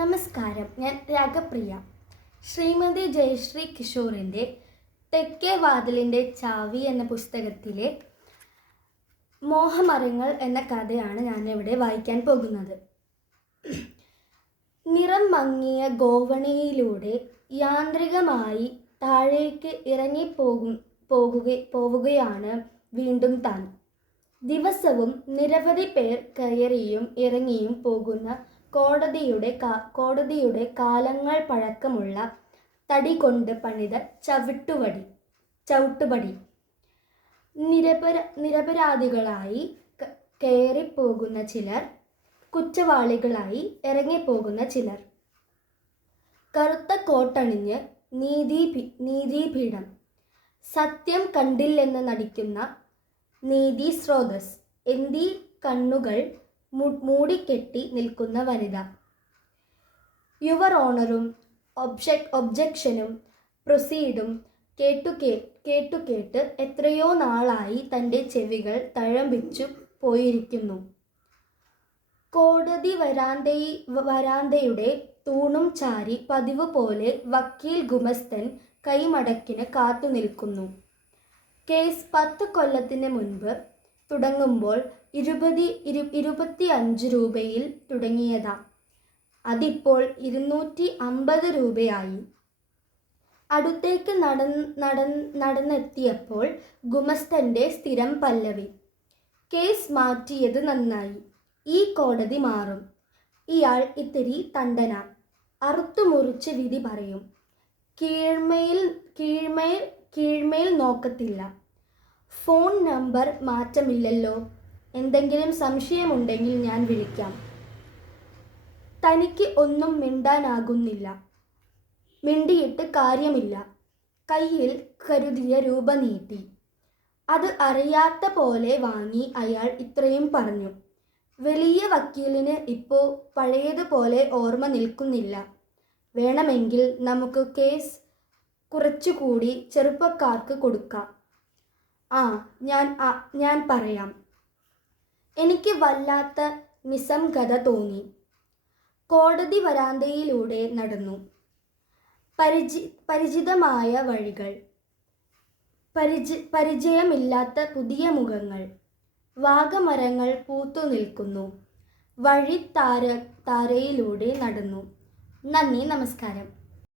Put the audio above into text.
നമസ്കാരം, ഞാൻ രാഗപ്രിയ. ശ്രീമതി ജയശ്രീ കിഷോറിൻ്റെ തെക്കേ വാതിലിൻ്റെ ചാവി എന്ന പുസ്തകത്തിലെ മോഹമരങ്ങൾ എന്ന കഥയാണ് ഞാനിവിടെ വായിക്കാൻ പോകുന്നത്. നിറം മങ്ങിയ ഗോവണിയിലൂടെ യാന്ത്രികമായി താഴേക്ക് പോവുകയാണ് വീണ്ടും താൻ. ദിവസവും നിരവധി പേർ കയറിയും ഇറങ്ങിയും പോകുന്ന കോടതിയുടെ കാലങ്ങൾ പഴക്കമുള്ള തടി കൊണ്ട് പണിത ചവിട്ടുപടി. നിരപരാധികളായി കയറിപ്പോകുന്ന ചിലർ, കുറ്റവാളികളായി ഇറങ്ങിപ്പോകുന്ന ചിലർ. കറുത്ത കോട്ടണിഞ്ഞ് നീതിപീഠം, സത്യം കണ്ടില്ലെന്ന് നടിക്കുന്ന നീതി സ്രോതസ് എന്നീ കണ്ണുകൾ മൂടിക്കെട്ടി നിൽക്കുന്ന വനിത. യുവർ ഓണറും ഒബ്ജക്ഷനും പ്രൊസീഡും കേട്ടു എത്രയോ നാളായി തൻ്റെ ചെവികൾ തഴമ്പിച്ചു പോയിരിക്കുന്നു. കോടതി വരാന്തയുടെ തൂണും ചാരി പതിവ് പോലെ വക്കീൽ ഗുമസ്തൻ കൈമടക്കിന് കാത്തു നിൽക്കുന്നു. കേസ് 10 കൊല്ലത്തിന് മുൻപ് തുടങ്ങുമ്പോൾ 25 രൂപയിൽ തുടങ്ങിയതാ. അതിപ്പോൾ 250 രൂപയായി. അടുത്തേക്ക് നടന്നെത്തിയപ്പോൾ ഗുമസ്തൻ്റെ സ്ഥിരം പല്ലവി: കേസ് മാറ്റിയത് നന്നായി. ഈ കോടതി മാറും. ഇയാൾ ഇത്തിരി തണ്ടന, അറുത്തുമുറിച്ച് വിധി പറയും. കീഴ്മേൽ നോക്കത്തില്ല. ഫോൺ നമ്പർ മാറ്റമില്ലല്ലോ. എന്തെങ്കിലും സംശയമുണ്ടെങ്കിൽ ഞാൻ വിളിക്കാം. തനിക്ക് ഒന്നും മിണ്ടാനാകുന്നില്ല. മിണ്ടിയിട്ട് കാര്യമില്ല. കയ്യിൽ കരുതിയ രൂപ നീട്ടി. അത് അറിയാത്ത പോലെ വാങ്ങി അയാൾ ഇത്രയും പറഞ്ഞു: വലിയ വക്കീലിന് ഇപ്പോൾ പഴയതുപോലെ ഓർമ്മ നിൽക്കുന്നില്ല. വേണമെങ്കിൽ നമുക്ക് കേസ് കുറച്ചുകൂടി ചെറുപ്പക്കാർക്ക് കൊടുക്കാം. ഞാൻ പറയാം. എനിക്ക് വല്ലാത്ത നിസ്സംഗത തോന്നി. കോടതി വരാന്തയിലൂടെ നടന്നു. പരിചിതമായ വഴികൾ, പരിചയമില്ലാത്ത പുതിയ മുഖങ്ങൾ. വാഗമരങ്ങൾ പൂത്തു നിൽക്കുന്നു. വഴി താരയിലൂടെ നടന്നു. നന്ദി, നമസ്കാരം.